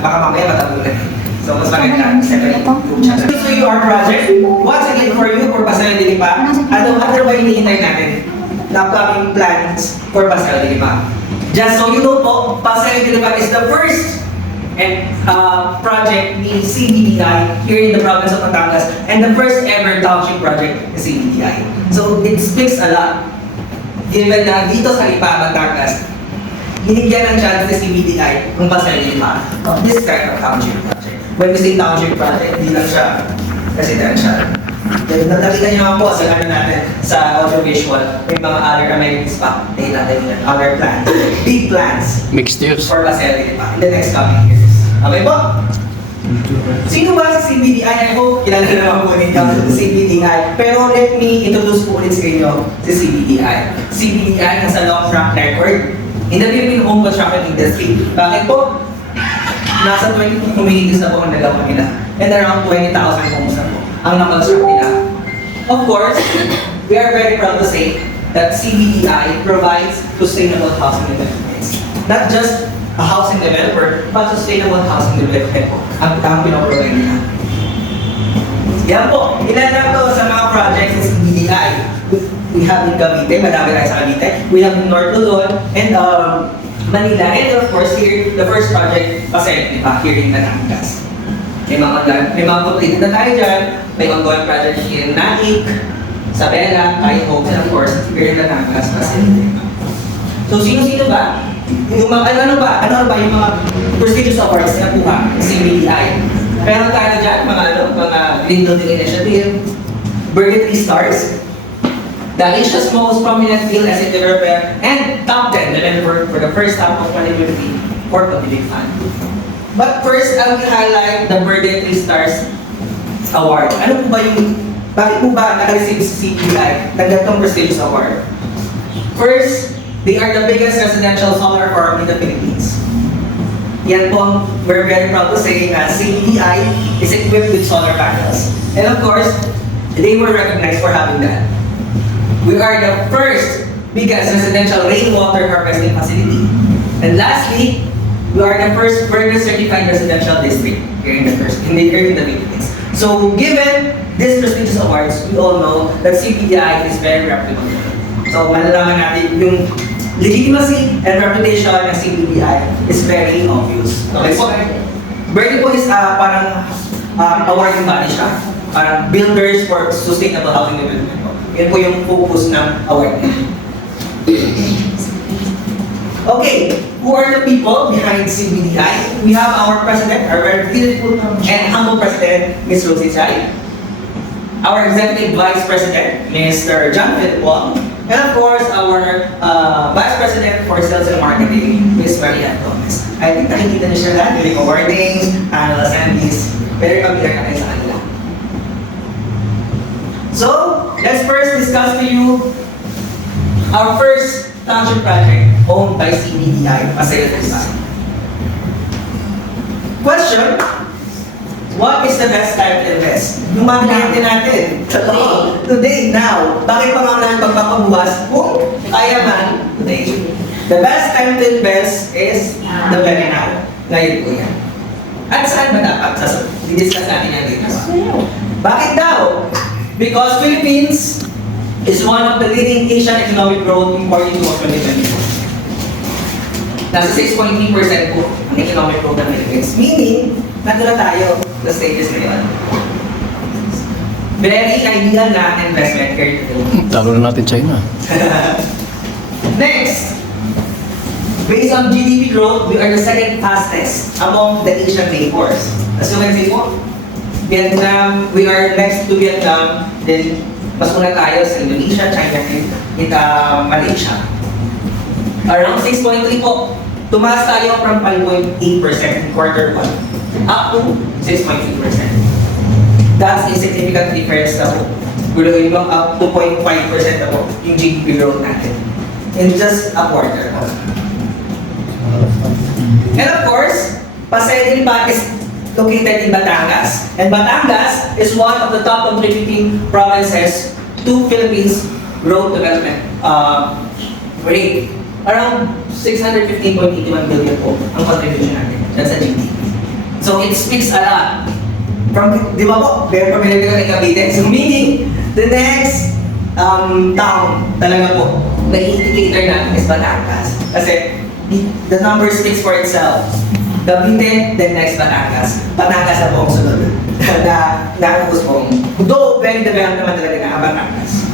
Baka mamaya matagulan. So, mas maganda separate group chat. So, your project, once again for you, for Paseo de Lipa, ano ba yung hinihintay natin na upcoming plans for Paseo de Lipa? Just so you know po, Paseo de Lipa is the first project ni CBDI here in the province of Batangas and the first ever township project ni CBDI. So, it speaks a lot. Given na dito sa Lipa, Batangas, binigyan ng chance ni CBDI kung Paseo de Lipa of this kind of township project. When we say township project, hindi lang siya residential. Nakita niyo naman po sa ano natin sa audiovisual, may mga other amenities pa. Nakita natin yan, other plans, big plans Mixed use. for Paseo de Lipa in the next coming years. Okay po? Sino ba si CBDI? I hope kilala naman po ninyo si CBDI. Pero let me introduce po ulit sa inyo si CBDI. CBDI has a long track record in the Philippine home construction industry. Bakit po? Nasa 22 communities na po ang nagawa nila. And around 20,000 homes na po ang nakonstruct nila. Of course, we are very proud to say that CBDI provides sustainable housing developments. Not just a housing developer, but sustainable housing development po ang pinoprovide nila. Yan po, ilan lang to sa mga projects ng CBDI. We have in Cavite, madami tayo sa Cavite. We have in North Luzon and Manila. And of course, here, the first project, Paseo de Lipa, here in Batangas. May mga completed na tayo dyan. May ongoing project here in Naik, Sabela, Hope, and of course, here in Batangas, Paseo de Lipa. So, sino-sino ba? Yung mga, ano ba yung mga prestigious awards na nakuha ng CBDI? Pero tayo dyan, mga Green Building Initiative, Burger 3 Stars, the Asia's most prominent field asset developer, and top 10 developer for the first half of 2023 for Public Fund. But first, I will highlight the Burger 3 Stars Award. Ano po ba bakit po ba naka-receive si CBDI ng ganitong prestigious award? First, they are the biggest residential solar farm in the Philippines. Yan po, we're very proud to say na CBDI is equipped with solar panels. And of course, they were recognized for having that. We are the first biggest residential rainwater harvesting facility. And lastly, we are the first Burger certified residential district here in the Philippines. So given these prestigious awards, we all know that CBDI is very reputable. So malalaman natin yung legitimacy and reputation ng CBDI is very obvious. Okay po? Burger po is parang awarding body siya. Parang builders for sustainable housing development. Yan po yung focus ng award. Okay, who are the people behind CBDI? We have our president, our very beautiful and humble president, Ms. Rosie Chay. Our executive vice president, Mr. John Philip Wong. And of course, our vice president for sales and marketing, Ms. Maria Gomez. I think nakikita niyo siya lahat during awardings, annual assemblies. Very familiar na kayo sa kanila. So, let's first discuss to you our first township project owned by CBDI, Paseo de Lipa. Question, what is the best time to invest? Yung mga kliyente natin, today, now. Bakit pa nga namin pagpapabukas? Kung kaya man, today. The best time to invest is the very now. Ngayon po yan. At saan ba dapat? Didiscuss natin yan dito. Bakit daw? Because Philippines is one of the leading Asian economic growth according to 2024. Nasa 6.3% po ang economic growth ng Philippines. Meaning, nandun na tayo sa stages ngayon. Very ideal na investment here. Talo na natin China. Next, based on GDP growth, we are the second fastest among the Asian neighbors. As you can see po, Vietnam, we are next to Vietnam, then mas una tayo sa Indonesia, China, and Malaysia. Around 6.3 po, tumaas tayo from 5.8% in quarter 1 up to 6.3%. That's a significant difference na po. We're going up 2.5% na po yung GDP growth natin in just a quarter po. And of course, Paseo de Lipa is located in Batangas. And Batangas is one of the top contributing provinces to Philippines growth development rate. Around 615.81 billion po ang contribution natin. That's a GDP. So it speaks a lot. From, di ba po, very familiar ka kay Cavite. So meaning, the next town talaga po na indicator natin is Batangas. Kasi the number speaks for itself. Cavite, then next Batangas. Batangas na po ang sunod. Na-focus po. Though, very developed naman talaga na ang Batangas.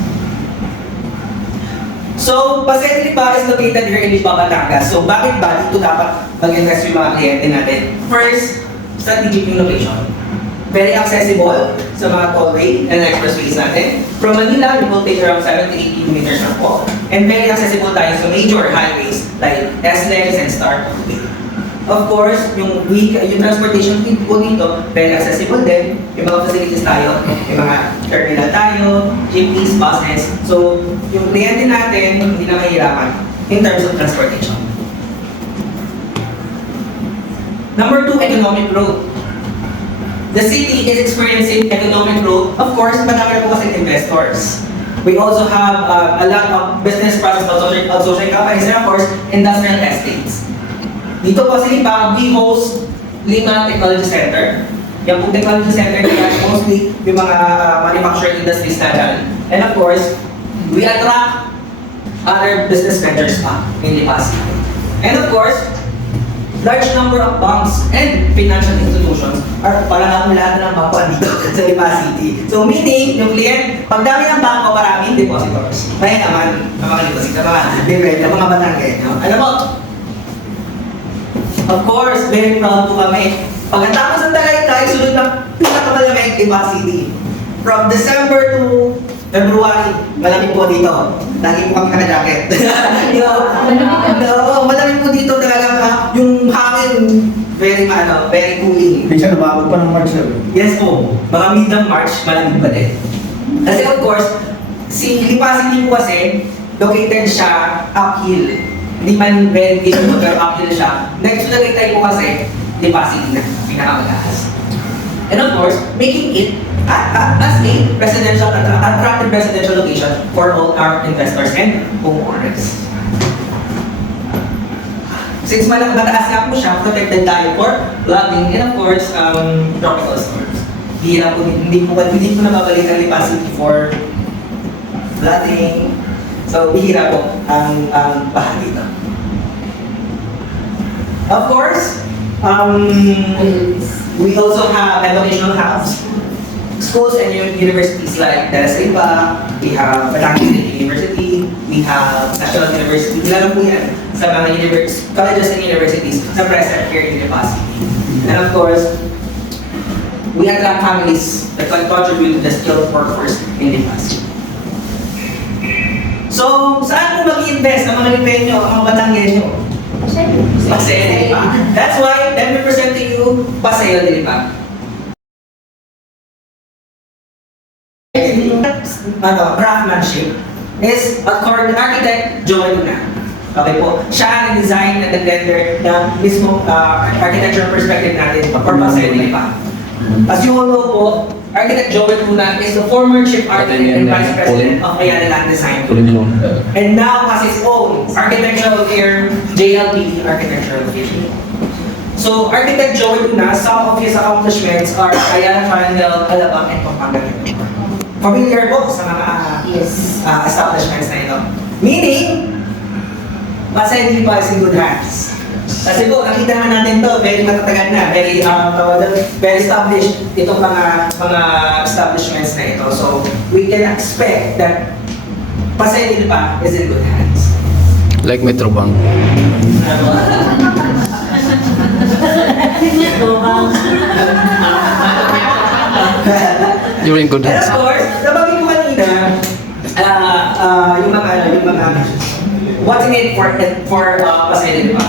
So, Pasay de Lipa is located here in Lipa, Batangas. So, bakit ba dito dapat mag-invest yung mga kliyente natin? First, strategic yung location. Very accessible sa mga tollway and expressways natin. From Manila, we will take around 7 to 8 kilometers na po. And very accessible tayo sa major highways like SLEX and Star Tollway. Of course, yung transportation fee po dito, very accessible din. Yung mga facilities tayo, yung mga terminal tayo, jeepneys, buses. So, yung kliyente natin, hindi na mahirapan in terms of transportation. Number 2, economic growth. The city is experiencing economic growth. Of course, marami na po kasi investors. We also have a lot of business process outsourcing companies and of course, industrial estates. Dito po sa Lipa, we host Lima Technology Center. Yung po technology center na mostly yung mga manufacturing industries na dyan. And of course, we attract other business vendors pa in Lipa City. And of course, large number of banks and financial institutions are parang lahat ng bangko dito sa Lipa City. So meaning, yung client, pag dami ng bangko, maraming depositors. Kaya naman, ang mga depositors, mga develop, mga Batanggenyo. Alam mo, of course, very proud po kami. Pagkatapos ng Tagaytay, sunod na pinakamalamig, Lipa City. From December to February, malamig po dito. Lagi po kami naka-jacket. Malamig po dito talaga. Yung hangin, very cooling. Minsan nababag pa ng March na. Yes po. Mga mid of March, malamig pa din. Kasi of course, si Lipa City po kasi, located siya uphill. Hindi man very difficult, pero uphill siya. Next to Tagaytay po kasi, Lipa City na, pinakamalakas. And of course, making it as a residential, attractive residential location for all our investors and homeowners. Since mataas nga po siya, protected tayo for flooding and of course, tropical storms. Hindi po nababalik ang Lipa City for flooding. So, bihira po ang baha dito. Of course, we also have educational hubs. Schools and universities like De La Selva, we have Batangas State University, we have National University. Ilan po yan sa mga colleges and universities na present here in Lipa City. And of course, we attract families that can contribute to the skilled workforce in Lipa City. So, saan po mag-i-invest ang mga Lipenyo, ang mga Batanggenyo? Pasay de Lipa. That's why, let me present to you Pasay de Lipa. Craftsmanship is according to architect Joel Luna. Okay po, siya ang design at nag-render ng mismo architectural perspective natin for Pasay de Lipa. As you all know po, Architect Joel Luna is the former chief architect and vice president of Ayala Land Design. And now has his own architectural firm, JLPD Architectural Firm. So, Architect Joel Luna, some of his accomplishments are Ayala Triangle, Alabang, and Pampanga. Familiar po sa mga establishments na ito. Meaning, Pasay de Lipa is in good hands. Kasi po, nakita naman natin to, very matatagal na, very established itong mga establishments na ito. So, we can expect that Pasay de Lipa is in good hands. Like Metrobank. You're in good And hands. of course, nabagay ko kanina, yung mga, what's in it for Pasay de Lipa?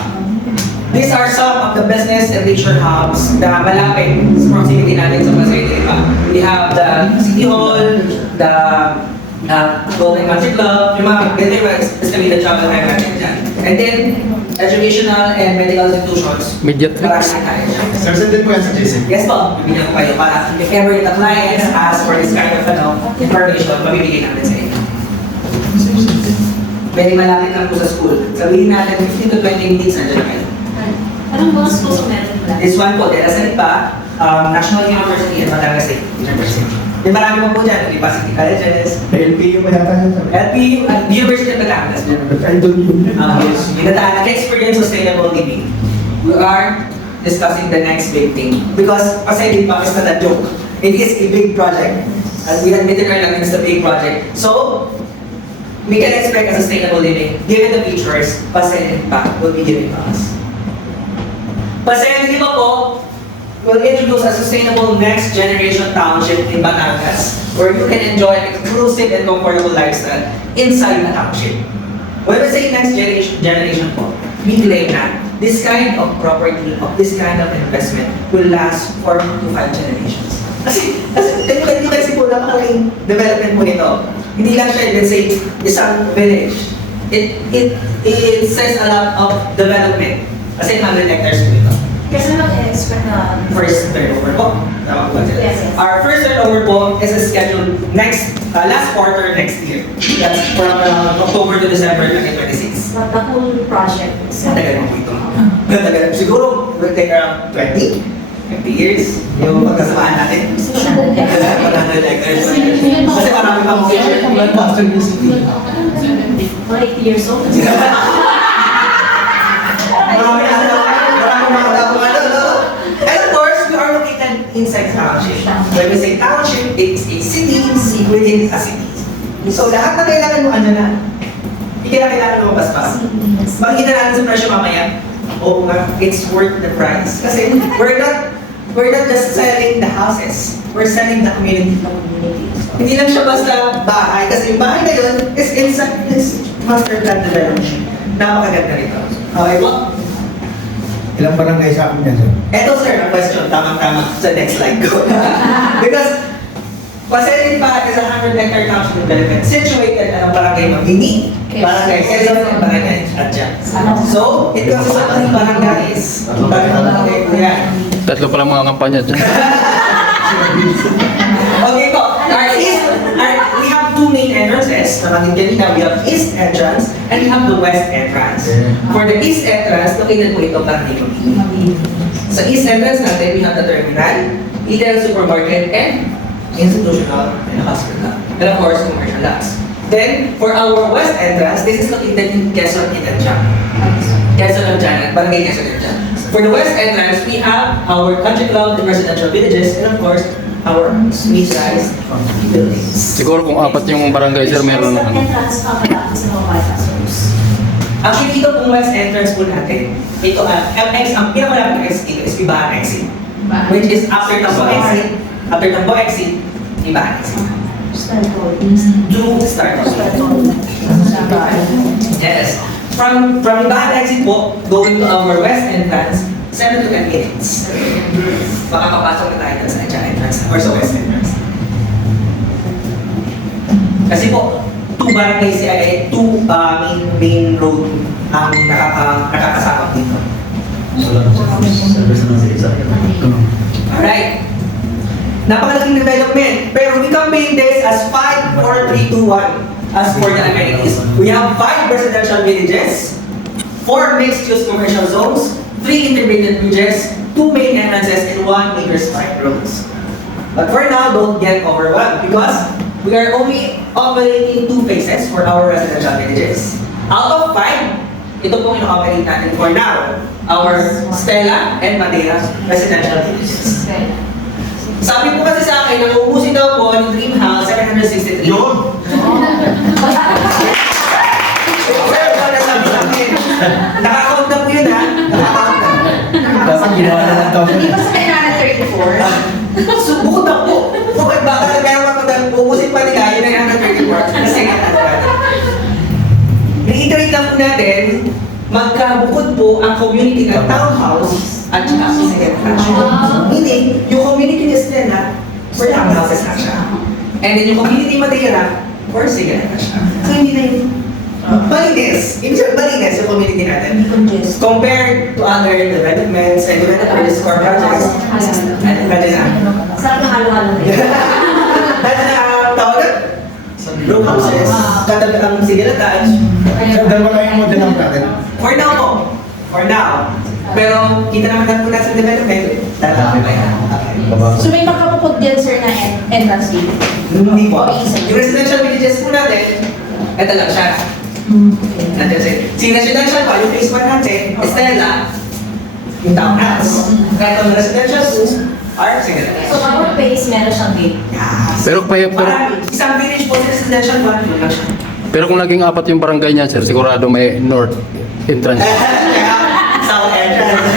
These are some of the business and leisure hubs na malapit sa proximity natin sa Pasay de Lipa. We have the City Hall, the Golden Country Club, yung mga ganito yung estimated travel time natin dyan. And then, educational and medical institutions. Mediatrix. Marami na tayo dyan. Sir, sendin po yan sa JC. Yes po, bibigyan ko kayo para if ever the clients ask for this kind of information, mabibigay natin sa inyo. Very malapit lang po sa school. Sabihin natin 15 to 20 minutes nandiyan na kayo. Anong mga schools meron nila? This one po, Dela Salipa, National University at Batangas State University. May marami pa po dyan, may Pacific Colleges, LPU pa yata yun. LPU, at University of Batangas. Idol yun. Yung nataan natin, experience sustainable living. We are discussing the next big thing. Because, pasay pa, is not a joke. It is a big project. And we admitted earlier it's a big project. So, we can expect a sustainable living. Given the features, pasay pa will be given to us. Pasay pa po, will introduce a sustainable next generation township in Batangas where you can enjoy an exclusive and comfortable lifestyle inside the township. When we say next generation po, we claim na this kind of property, of this kind of investment will last 4 to 5 generations. Kasi you can see po, napakaling development po ito. Hindi lang siya, let's say, isang village. It says a lot of development. Kasi 100 hectares po ito. Kasi mag-expect na... First turnover po. Tama po ba sila? Yes, yes. Our first turnover po is scheduled last quarter next year. That's from October to December 2026. But the whole project is... Matagal mo po ito. Matagal. Siguro, will take around 20 years yung pagkasamaan natin. 100 hectares. Kasi marami pa mo. Blockbuster music. 80 years old. Marami mga tapong ano, no? And of course, we are located inside township. When we say township, it is a city within a city. So lahat na kailangan mo ano na, hindi kailangan mo paspas. Makikita natin sa presyo mamaya, oo nga, it's worth the price. Kasi we're not just selling the houses, we're selling the community. Hindi lang siya basta bahay, kasi yung bahay na yun is inside this master plan development. Napakaganda nito. Okay po? Ilang barangay sa akin yan, sir? Eto sir, ang question, tamang-tama sa next slide ko. Because, Paserin pa is a 100 hectare township development situated at ang barangay Mabini, barangay Quezon, and barangay Atya. So, it consists of 3 barangays. Barangay ko yan. Tatlo pa lang mga kampanya dyan. Okay po, we have 2 main entrances. Nabanggit kanina, we have east entrance and we have the west entrance. For the east entrance, located po ito barangay Mabini. Sa east entrance natin, we have the terminal, retail supermarket, and institutional and hospital. And of course, commercial lots. Then, for our west entrance, this is located in Quezon Italia. Quezon Italia, barangay Quezon Italia. For the west entrance, we have our country club and residential villages, and of course, our mid-sized buildings. Siguro kung 4 yung barangay sir, meron na. Entrance pa pala sa mga bypassers. Actually, ito pong west entrance po natin, ito ang pinakamalapit na exit is Ibahan exit. Which is after Tambo exit, Ibahan exit. To start off. Yes. From Ibahan exit po, going to our west entrance, 7 to 10 minutes. Makakapasok na tayo sa Atya entrance or sa west entrance. Kasi po, 2 barangays, 2 main road ang nakakasama dito. Alright. Napakalaking development. Pero we campaign this as 5, 4, 3, 2, 1. As for the amenities, we have 5 residential villages, 4 mixed-use commercial zones, 3 integrated bridges, 2 main entrances, and 1 major spike roads. But for now, don't get overwhelmed because we are only operating 2 phases for our residential villages. Out of 5, ito pong ino-operate natin for now, our Stella and Madeira residential villages. Sabi po kasi sa akin, nauubusin daw po ng Dream House 763. Yun! Nakakount na po yun ha? Nakakount na. Dapat ginawa na lang ito. Hindi ba sa kailangan 34? So, bukod na po. Bukod baka na kaya mapagdang uubusin pa nila yun ang 134. Kasi nga reiterate lang po natin, magkabukod po ang community ng townhouse at saka sa second floor. Meaning, yung community ni Stella, for townhouses na siya. And then yung community Madeira, for second na siya. So hindi na yun. Malinis. Ibig sabihin, malinis yung community natin. Hindi congested. Compared to other developments and developers or projects, pwede na. Sarap ng halo-halo rin. Pwede na tawag na? Row houses, katabi ang civil attached. Sir, dalawa lang yung model natin. For now po. For now. Pero kita naman natin sa development. Tatapin pa yan. So may makapupod din sir na entrance gate? Hindi po. Yung residential villages po natin, ito lang siya. Nandiyan siya. Si residential po, yung phase 1 natin, Estela, yung townhouse. Kahit ang residential schools are single. So bawat phase meron siyang gate? Yes. Pero Marami. Isang village po sa residential 1, yun lang siya. pero kung naging apat yung barangay niya, sir, sigurado may north entrance. Kaya, south entrance.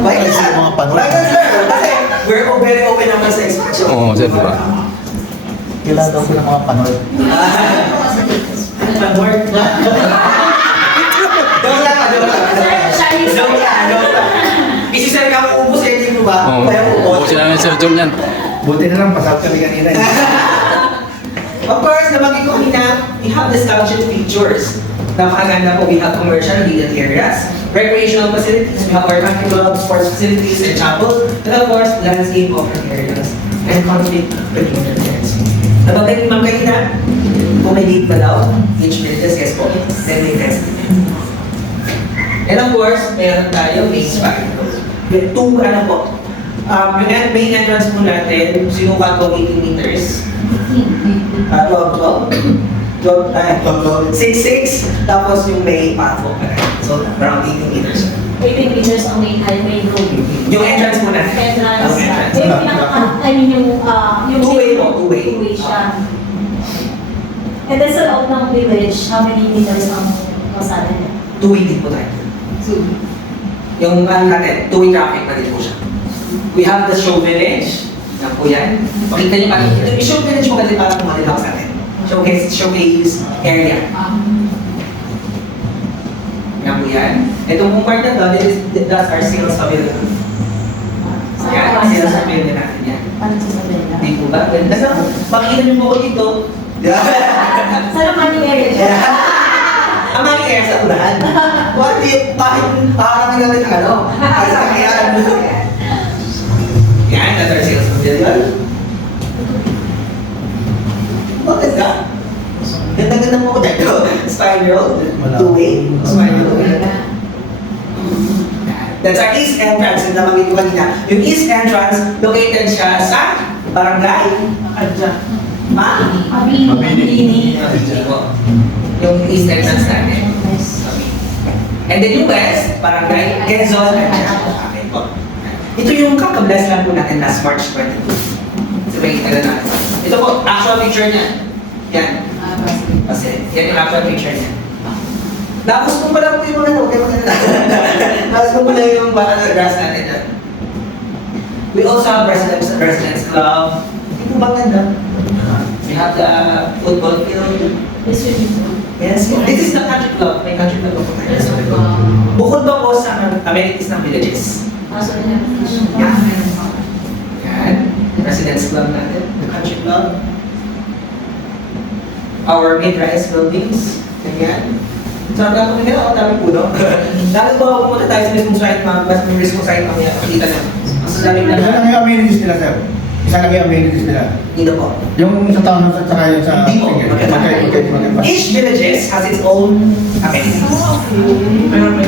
Why Kasi not? mga panood. Why not, sir? Kasi we're very open naman sa expansion. Oo, sir, diba? Kailangan daw ko ng mga panood. Work. Joke lang, joke lang. Joke lang, joke lang. Kasi sir, ka uubos eh, hindi mo ba? Oo. Kaya uubos. Busin namin, Sir John yan. Buti na lang, pasap kami kanina. Of course, nabanggit ko kanina, we have the scholarship features. Napakaganda po, we have commercial legal areas, recreational facilities, we have our country club, sports facilities, and chapel, and of course, landscape offering areas, and conflict prevention areas. Nabanggit ni Ma'am kanina, kung may gate ba daw, each villages, yes po, then may test. And of course, meron tayo phase 5. With two, ano po, yung main entrance po natin, sinukat ko 18 meters. 12, 6, tapos yung may path po. So, around 18 meters. 18 meters ang main highway road. Yung entrance po natin. Entrance. Ang entrance. Yung I mean yung Two-way po, two-way. Two-way siya. And then sa loob ng village, how many meters ang kalsada niya? Two-way din po tayo. Yung natin, two-way traffic na din po siya. We have the show village. Yan po yan. Pakita niyo pa. Yung show village po kasi parang kumalilaw sa atin. Showcase area. Yan po yan. Itong pong part na to, that's our sales pavilion. Yan, sales pavilion natin yan. Paano sasabihin na? Hindi po ba? Ganda sa makikita niyo po ko dito. Saan ang money area siya? Ang mga air sa unahan. What if, bakit parang nagamit ang ano? Ang sakyan. Yan, that's our sales pavilion. What is that? Ganda-ganda mo ko dito. Spiral, two-way, spiral. That's our east entrance. Yung nabanggit ko kanina. Yung east entrance, located siya sa barangay. Mabini. Yung east entrance natin. And then yung west, barangay Quezon. Okay po. Ito yung kakabless lang po natin last March 22. So makikita na natin. Ito po, actual picture niya. Yan. Kasi, yan yung actual picture niya. Tapos kung pala po yung mga huwag kayo maganda. Tapos kung pala yung baka grass natin dyan. We also have residence club. Hindi po ba ganda? We have the football field. Yes, this is the country club. May country club po tayo. Bukod ba po sa amenities ng villages? Yan. Yan. Residence club natin. The country club. Our mid-rise buildings. Ganyan. So, ang dami nila, ang dami puno. Lalo ba ako pumunta tayo sa mismong site, mas may mismong site mamaya, makita na. Mas dami na Isa lang yung amenities nila, sir. Isa lang yung amenities nila. Dito po. Yung sa townhouse at saka yung sa... Hindi po. Magkaiba. Each villages has its own amenities. Pero may...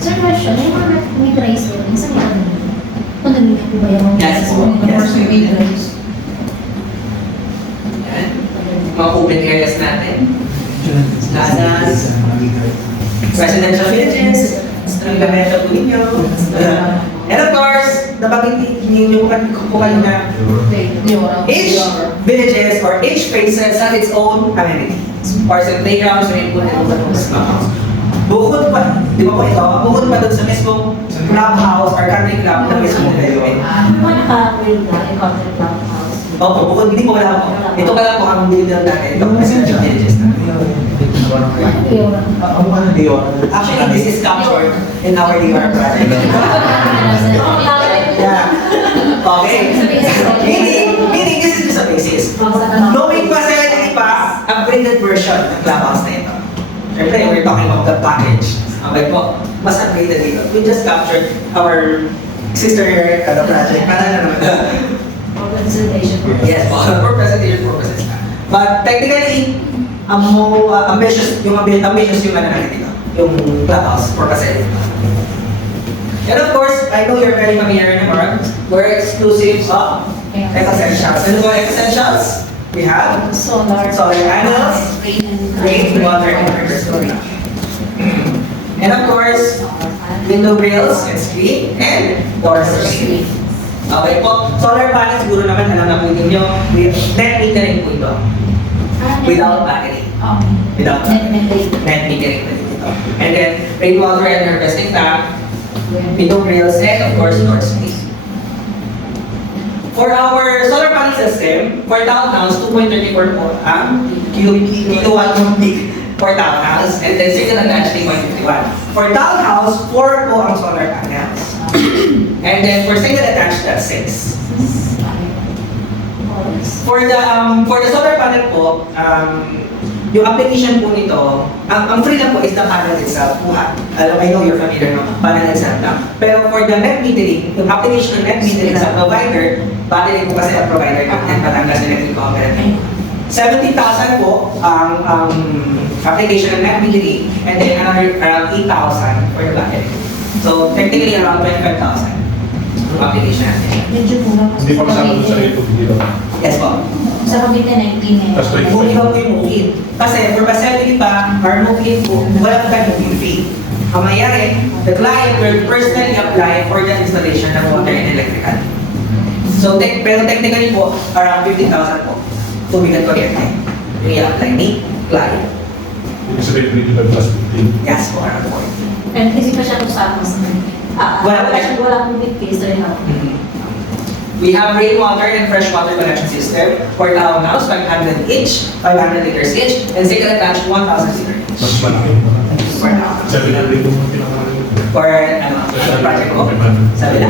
Sir, question, yung mga mid-rise building, saan yung condominium po ba yung Yes, po. Yes. mid-rise? Yan. Mga open areas natin. Plazas. Residential villages. Ang gameta po ninyo. And of course, nabanggit ninyo po kayo na each villages or each places have its own amenities. Or sa playground, swimming pool, and other clubhouse. Bukod pa, di ba po ito, bukod pa doon sa mismong clubhouse or country club na mismo development. Mga naka-build na yung country clubhouse. Opo, bukod, hindi po wala po. Ito pa lang po ang build natin. Ito residential villages natin. Actually, this is captured in our DOR project. Yeah. Okay. Meaning this is just a basis. Knowing pa sa pa, upgraded version ng clubhouse na ito. Siyempre, we're talking about the package. Okay po, mas upgraded dito. We just captured our sister project. For presentation purposes. Yes po, for presentation purposes. But technically, ambitious yung ambitious yung ano natin dito. Yung clubhouse for facility. And of course, I know you're very familiar naman. We're exclusive of Essentials. And for Essentials, we have Solar. solar panels, rain, water, and river storage. And of course, window grills and screen, and door screen. Okay po, solar panels siguro naman alam na po ninyo, net metering po ito. Without battery. Without battery. Net metering po ito. And then, rainwater and harvesting tank, window grills, and of course, door screen. For our solar panel system, for townhouse, 2.34 po ang kilowatt ng peak for townhouse, and then single attached 3.51. For townhouse, 4 po ang solar panels. And then for single attached, that's 6. For the solar panel po, yung application po nito, ang free lang po is the panel itself po. I know you're familiar no? Panel itself lang. Pero for the net metering, yung application ng net metering sa provider, battery po kasi ang provider natin, Batangas Electric Cooperative. 70,000 po ang application ng net metering, and then another around 8,000 for the battery. So technically around 25,000 yung application natin. Medyo mura kasi Hindi pa kasama doon sa YouTube dito. Yes po. Sa Cavite 19 Tapos 25. Kung ikaw po yung move-in. Kasi for facility pa, our move-in po, wala po tayong move-in fee. Ang mayari, the client will personally apply for the installation ng water and electrical. So, pero technically po, around 15,000 po. Tubigan ko rin tayo. Yung i-apply ni client. Ibig sabihin, 25 plus 15. Yes po, around 40. And hindi pa siya kusapos na. Wala akong big case rin ako. We have rainwater and freshwater collection system for townhouse, 500 each, 500 liters each, and single attached 1,000 liters each. Mas malaki. For townhouse. 700 yung pinakamalaki. For project ko, sa bila.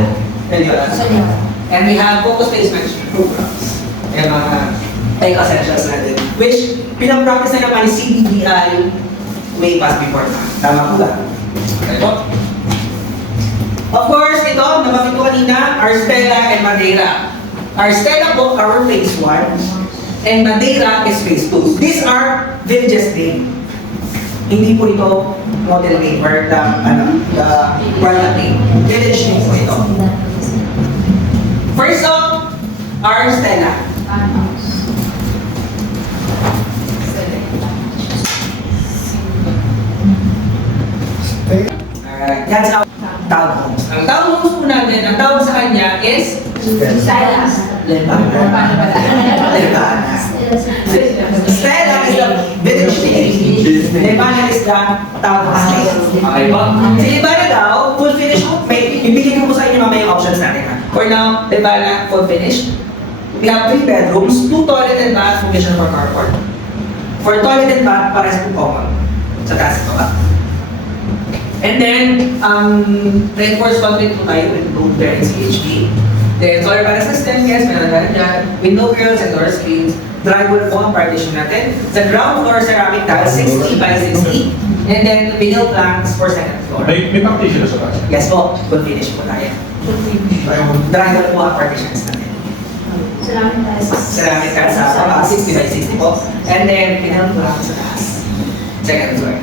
And we have focus placement programs. Yung mga essentials natin. Which, pinag-practice na naman ni CBDI way past before na. Tama po ba? Okay po. Of course, ito, nabanggit ko kanina, our Stella and Madeira. Our Stella po, our phase 1, and Madeira is phase 2. These are villages name. Hindi po ito model name or the product name. Village name po ito. First up, our Stella. Alright, that's our townhomes. Ang townhomes po natin, ang tawag sa kanya is Lebana. Stella is the village name. Lebana is the townhouse name. Okay po? Si Lebana daw, full finish po. Ibigay ko po sa inyo mamaya yung options natin. For now, Lebana, full finish. We have 3 bedrooms, 2 toilet and bath, provision for carport. For toilet and bath, pares po common. Sa taas ito ba? And then, reinforced concrete po tayo with both there in CHP. Then, solar panel system, yes, meron na dyan. Window grills and door screens. Drywall po ang partition natin. Sa ground floor, ceramic tiles, 60 by 60. And then, vinyl planks for second floor. May partition na sa taas. Yes po, full finish po tayo. Drywall po ang partitions natin. Ceramic tiles sa 60 by 60 po. And then, vinyl planks sa taas. Second floor.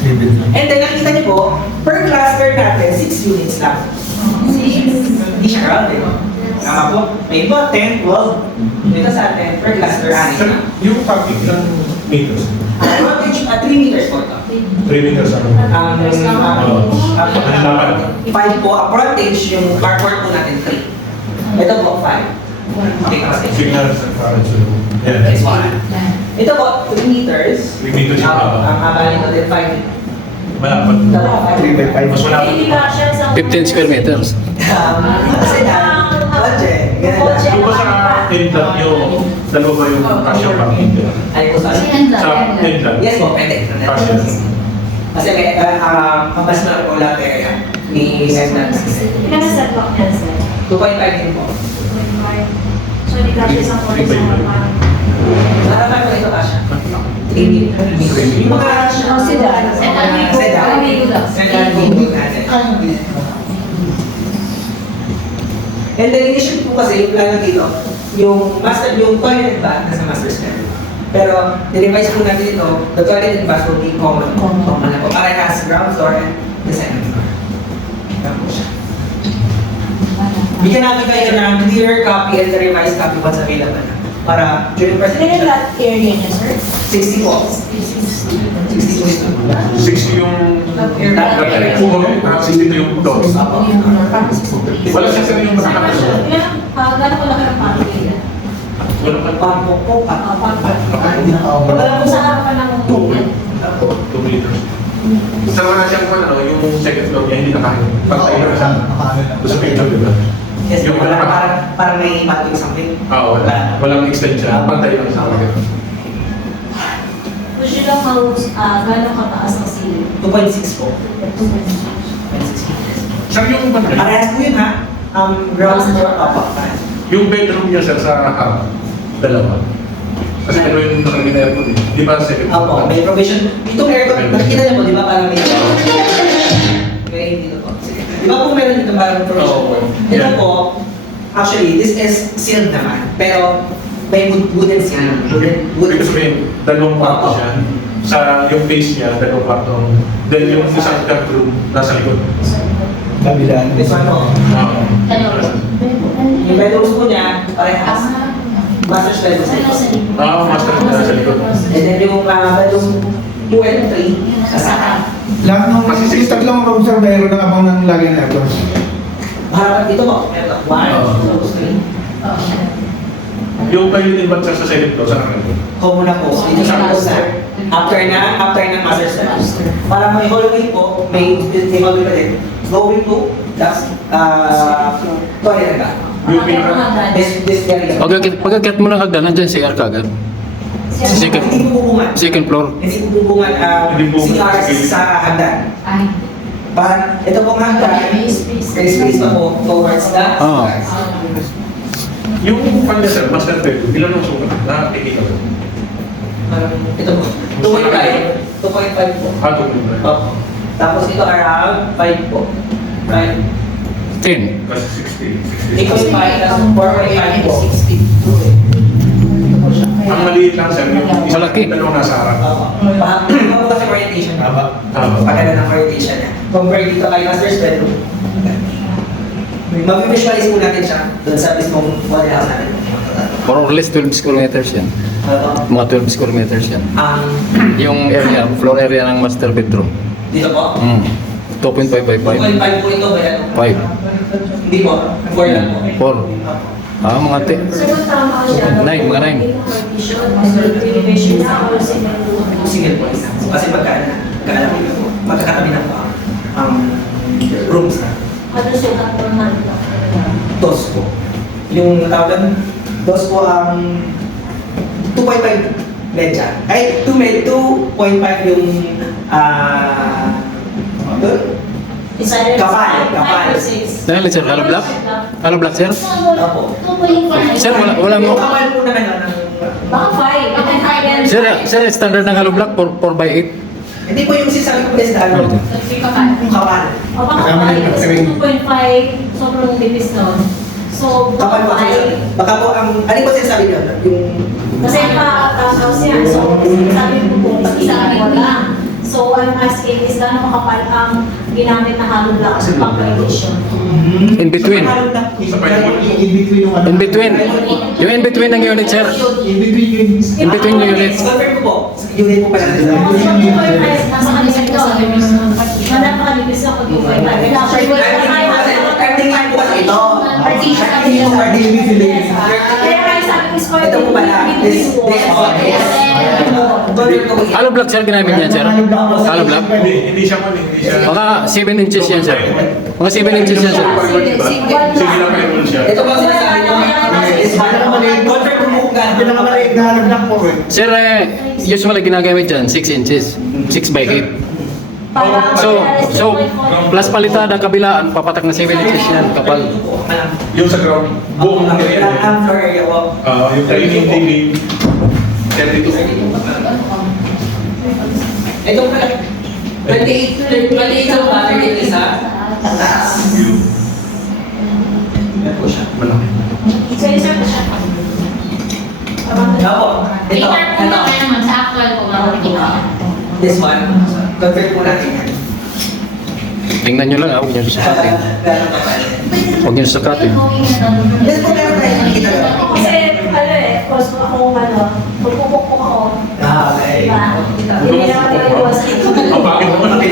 And then, nakita niyo po, per cluster natin, 6 units lang. Hindi siya crowd, eh. Tama po. May iba, 10, 12. Dito sa atin, per cluster, 6 lang. Yung parking, ilang meters? 3 meters po ito. 3 meters ano? Ang Halaman. 5 po, ang frontage, yung carport po natin, 3. Ito po, 5. Okay, kasi. Signal sa parang sa yan. Next one. Ito po, 3 meters. 3 meters yung Ang haba nito din, 5. Malapad. Ito po, 3 by 5. Mas malapad. Hindi ba siya sa... 15 square meters. Kasi na, budget. Ganun lang. Doon ba sa inlet yung dalawa ba yung kasya parking? Ay, po, sorry. Sa inlet. Yes po, pwede. Kasya. Kasi may, ang mas na po lang area ni Edna. Ilan na setback niya, sir? 2.5 din po. 25. So, hindi ka siya sa 40 sa harapan. Sa harapan po ito kasya. Yung mga Sedan. Sedan vehicle natin. And then initially po kasi yung plano dito, yung toilet bath nasa master spec. Pero nirevise po natin ito, the toilet and bath will be common. Common na po. Para has ground floor and the second floor. Yan po siya. Bigyan namin kayo ng clear copy and the revised copy once available na. Para during Ano yung presentation, lot area niya, sir? 60 po. 60 po ito. 60 yung... Lot 62 yung doors. Wala siya sir yung nakakataas. Gano'n ko laki ng parking area? Wala pa. Pampo po pa. Wala po sa harapan ng 2 meters. Sir, wala siyang yung second floor niya, hindi nakahit. Pagtayo na siya. Doon sa picture, di ba? Yes, Yung parang may mating something. Wala. Walang extension. Pantay lang sa akin. Gusto lang gano'n kataas ang ceiling? 2.6 po. 2.6. 2.6. Sir, yung pantay, Parehas po yun ha. Ground floor up. yung bedroom niya sir sa harap, dalawa. Kasi ano yung nakagina aircon eh. Di ba second floor? Opo, may provision. Itong aircon, nakikita niyo po, di ba parang may... May dito po. Sige. Di ba po meron dito parang provision? Oo, Ito yeah. po, actually, this is sealed naman. Pero may wooden seal. Ibig sabihin, dalawang kwarto siya. Sa yung face niya, dalawang kwarto. Then yung isang dark room, nasa likod. Kabilaan. This one po. Yung bedrooms po niya, parehas. Master's bedroom sa likod. Master na nasa likod. And then yung bedroom 2 and 3, sa harap. Lahat ng tatlong room sir, mayroon na abang ng lagi na aircon. Harapan dito po. Ito, 1, 2, 3. Yung kayo din ba't sa second floor, sa kanan? Common na po. Dito sa poster. After ng master's bedroom. Para may hallway po, may hallway pa din. Going to the toilet ka. Yung pinaka... This area. Pagkakit mo ng hagdan, nandiyan CR ka agad. Second. Hindi po bubungan. Second floor. Hindi po bubungan Hindi po CR sa hagdan. Parang ito pong hagdan, may space pa po towards the Ah. Yung kanya sir, master bedroom, ilan ang sukat? Nakikita ko. Parang ito po. 2.5. 2.5 po. 2.5. Opo. Tapos ito around 5 po. 5. 10. Kasi 60. 8.5 tapos 4.5 po. Ito po siya. Ang maliit lang sir, yung isa Malaki. dalawang nasa harap. Iba po kasi orientation. Tama. Pagkala ng orientation niya. Compare dito kay master's bedroom. Mag-visualize po natin siya doon sa mismong model house natin. More or less 12 square meters yan. Mga 12 square meters yan. Yung area, floor area ng master bedroom. Dito po. 2.5 by 5. 2.5 po ito ba yan? 5. Hindi po. 4 lang po. 4. Mga So, kung tama siya, Nine, mga nine. partition, renovation sa all single room. Single po isa. Kasi magkaalam nyo po. Magkakatabi na po ang rooms na. Ano sukat po naman? Dos po. Yung natawagan, dos po ang 2.5 medya. Ay, 2.5 yung Kapal. Dahil sir, hollow block? Hollow block sir? Opo. 2.5. Sir, wala mo. Yung kapal po na ano, Baka 5. Sir, standard ng hollow block 4 by 8. hindi po yung sinasabi ko pala sa ano, yung kapal. O baka 5 kasi 2.5, sobrang tipis nun. So, Kapal po baka sinasabi. Baka po ang, ano po sinasabi nyo? Yung, 5. Kasi pa-house yan. So, sabi ko po, isa wala. So, I'm asking is gano'ng makapal ang ginamit na hollow block sa pang-partition? In between. In between yung ano. In between. Yung in between ng unit sir. In between yung... In between yung units. confirm ko po, unit po pala nila. Nasa kanisa ko sa napakalipis ako 2.5. I'm thinking po kasi ito. Kaya kaya sabi ko square Ito po pala, this Hollow block sir, ginamit niyan sir. Hollow block. Hindi siya man, hindi siya. Mga 7 inches yan sir. Mga 7 inches yan sir. Sige lang kayo siya. Ito po ang sinasabi nyo. Confirm ko po kung Yung nakamaliit na hanap lang po eh. Sir, usually ginagamit dyan 6 inches. 6 by 8. So, plus palitada kabilaan, papatak na 7 inches yan kapal. Yung sa ground, buong area. Ang floor area po. Yung dining TV, 32. Ito pala, 28 ang battery isa. Taas. Yan po siya. Malaki. So, insert ko siya. Ako, ito. Kaya naman sa actual ko ba nakikita? This one. Convert po natin yan. Tingnan nyo lang, huwag nyo sukatin. Gano'n ka pala. Huwag nyo sukatin. Yes po, meron tayo nakikita lang. Kasi, course ko ako, magpupukpuk ako. Ah, okay. Diba? Hindi naman nagagawa sa Ang bakit naman? May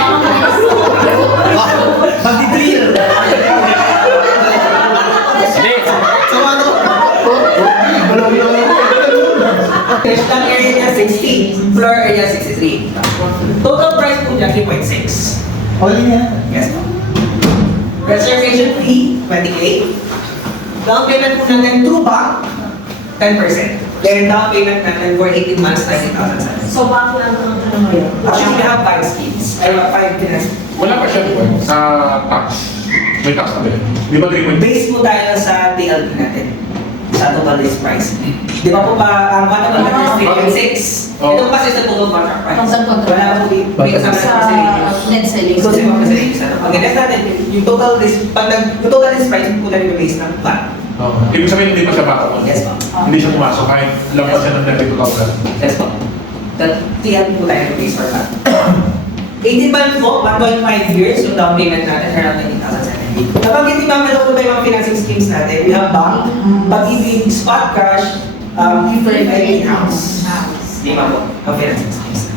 ako Mag-drill. Hindi. Vegetable area niya 60, floor area 63. Total price po niya 3.6. All in yan. Yes po. Reservation fee 28. Down payment po natin 2 bank 10%. Then down payment natin for 18 months 90,000. So, bago lang ito ng tanong ngayon. Actually, we have 5 schemes. I have 5 finance. Wala pa siya po sa tax. May tax na din. Di ba 3.6? Base po tayo sa TLP natin. Sa total list price. Di ba po ba, ang bottom line is 3.6. Oh. Ito kasi sa total contract price. Total contract. Wala po may kasama Sa na sa net selling. So, sa mga savings, pag ganyan natin, yung total list, yung total list price po na yung base ng plan. Ibig sabihin, hindi pa siya bata po. Yes po. Hindi siya pumasok kahit lampas siya ng 32,000. Yes po. TLP po tayo yung base for that. 18 months po, 1.5 years, yung down payment natin, around 90,070. Kapag hindi ba meron po tayo mga financing schemes natin, we have bank, pag-ibig, spot cash, different in-house. Lima po, ang financing schemes.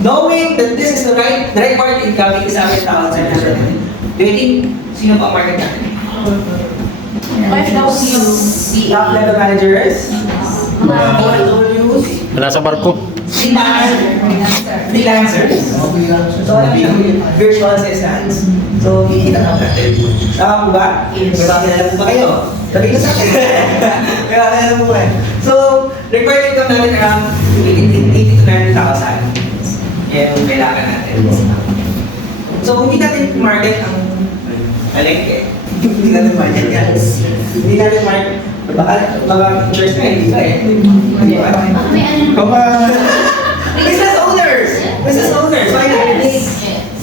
Knowing that this is the right part income is 7,700. Do you think, sino pa ang market natin? Top level managers, OWs, Wala sa barko. freelancers. So, alam niyo, virtual assistants. So, kikita na natin. Tama po ba? May mga kilala po ba kayo? Sabi ko sa akin. May mga kilala po ba? So, required income natin around 80 to 90,000. Yan yung kailangan natin. So, kung hindi natin market ang palengke, hindi natin market yan. Hindi natin market. Baka mga teachers na hindi ba eh. Hindi ba? Baka, Business owners! Business owners! Why not?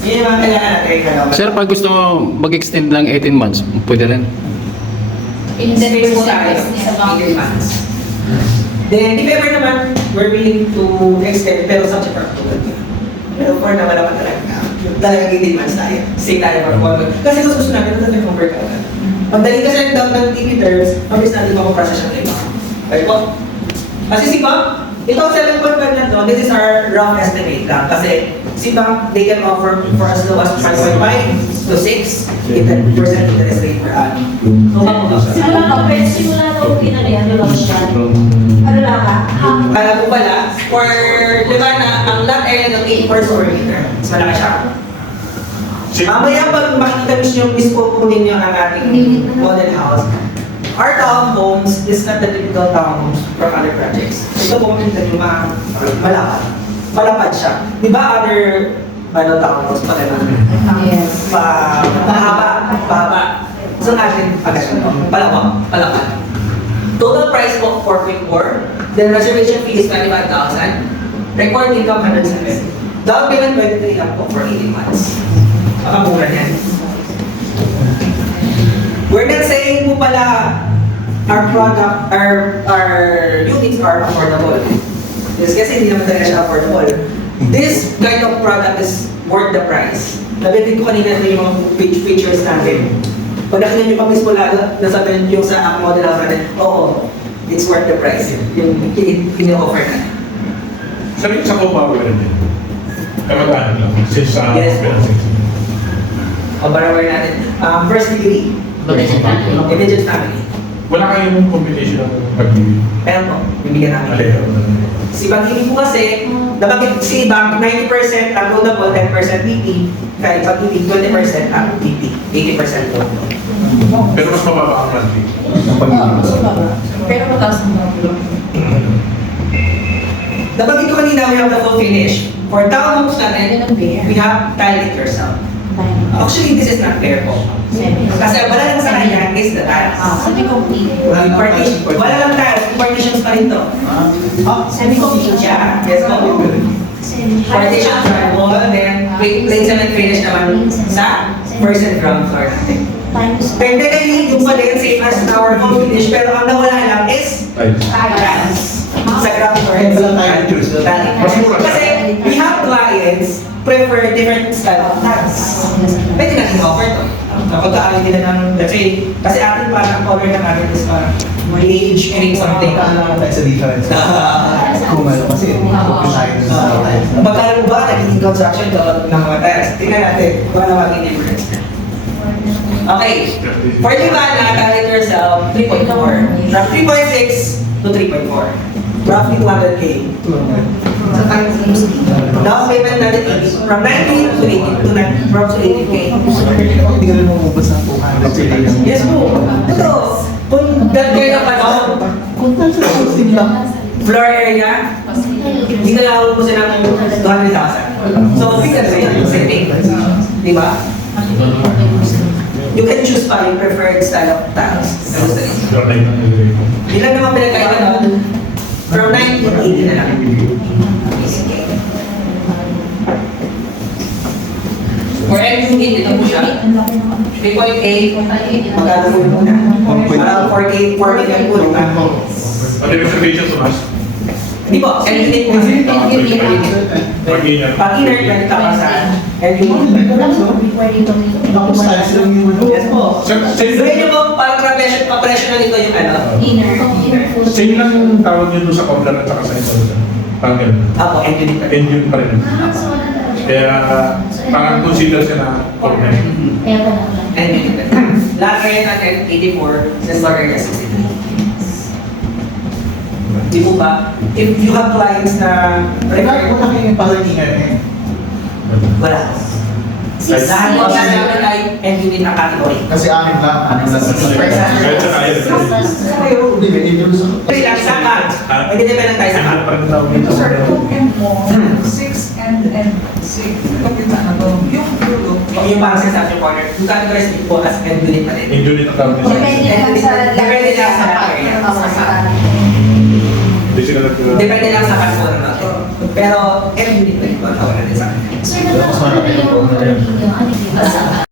Yun yung mga kailangan natin. Sir, pag gusto mo mag-extend lang 18 months, pwede rin. Space po tayo. 18 months. Then, if ever naman, we're willing to extend, pero subject for approval. Pero for naman naman talagang 18 months tayo. Stay tayo for 1 month. Kasi gusto natin, ito natin convert ka agad. Pagdaling kasi ng TV terms, mabilis natin mapaprocess yung iba. Okay po? Kasi si Bank, ito ang 7.5 na to, this is our rough estimate lang. Kasi si Bank, they can offer for as low as 5.5 to 6, 10% interest rate per annum. So, Simula na uwi na yan, ano lang siya? Ano lang ka? kaya po pala, for diba na, ang lot area ng 84 square meter, mas malaki siya. Mamaya pag makikita mismo po ninyo ang ating model house, our townhomes is not the typical townhomes from other projects. Ito po makikita nyo malapad. Malapad siya. Di ba other townhomes pa rin? Yes. Pahaba. So natin, palapad. Total price po, 4.4. Then reservation fee is 25,000. Record income, 107. Down payment, 23 lang po for 18 months. Makamura niyan. We're not saying po pala our product, our units are affordable. Yes, kasi hindi naman talaga siya affordable. This kind of product is worth the price. Nabitin ko kanina ito yung mga features natin. Pag nakita nyo pa mismo lalo, nasabi yung sa model house natin, oo, it's worth the price. Yung in-offer natin. Sabi ko sa Kumawa rin din. Kamag-anak lang. Since sa Yes. financing. Pabarawar natin. First degree, immediate family. Wala kayong combination ng pag-ibig. Pero po, bibigyan namin. Aleo. Si pag-ibig po kasi, nabanggit si bank, 90% ang loanable, 10% BP. Kaya pag-ibig, 20% ang BP. 80% loan. Pero mas mababa ang monthly. Pero mataas ang mga. Nabanggit ko kanina, we have the full finish. For townhomes natin, we have tile it yourself. Actually, this is not fair po. Kasi wala lang sa kanya is the tiles. Semi-complete. Wala lang tiles, partitions pa rin to. Semi-complete. Yeah, yes po. Partition drywall, then plain cement finish naman sa first and ground floor natin. Times. Technically, yung pa din, same as our home finish, pero ang nawala lang is Ayun. tiles. Sa ground floor. Kaya pala tayo choose. Mas mura. Kasi we have clients prefer different style of tiles. Pwede natin offer to. Napagkaali nila ng, let's say, kasi atin parang color ng atin is parang beige, cream something. Kailangan tayo sa difference. Kung ano kasi, tayo sa tiles. Magkano ba naging construction to ng mga tiles? Tingnan natin kung ano maging difference. Okay, for Livana, calculate yourself 3.4. From 3.6 to 3.4. Roughly 200K. Down payment natin from 90 to 80 to 90, from 80K. Hindi ka rin mamubas ng 200. Yes po. Ito, kung that kind of ano, Kung tayo sa hosting lang. floor area, hindi na lang po sila ng 200,000. So, big na rin yung setting. Di ba? You can choose pa yung preferred style of tiles na gusto niyo. Hindi lang naman pinagkaiba nun. From 90 to 80 na lang. For every unit, ito po siya. 3.8, magkano po yung muna? Parang 4K, 4 million po, di ba? Ano yung reservation sa mas? Hindi po, end unit po. Pag inner, 20,000. End unit. Tapos tiles lang yung ano. Yes po. Gawin niyo po, parang pa-pressure na nito yung ano. Same lang tawag nyo doon sa Koblan at saka sa installation. Parang ganun. Apo, end unit pa rin. End yun pa rin. Kaya parang consider siya na Koblan. End unit pa rin. Lahat kayo natin, 84, sa store area 63. Di po ba? If you have clients na Kung nakikinig pa rin ingay eh. wala. Lahat po sa namin ay end unit ang category. Kasi amin lang. Amin lang. Kahit sa kaya. Hindi, may introduce ako. Kasi lang sa card, may depende tayo sa card. Pa rin tawag dito. Sir, 2 mo, 6 and 6. Kapit na to. Yung dulo. Yung parang sa subject corner, yung categories din po as end unit pa rin. End unit ang tawag nito. Depende lang sa area. Hindi sila nag- Depende lang sa category natin. Pero end unit pa rin po ang tawag natin sa kanya. Sir, nagkakaroon na yung ninyo, ano yun?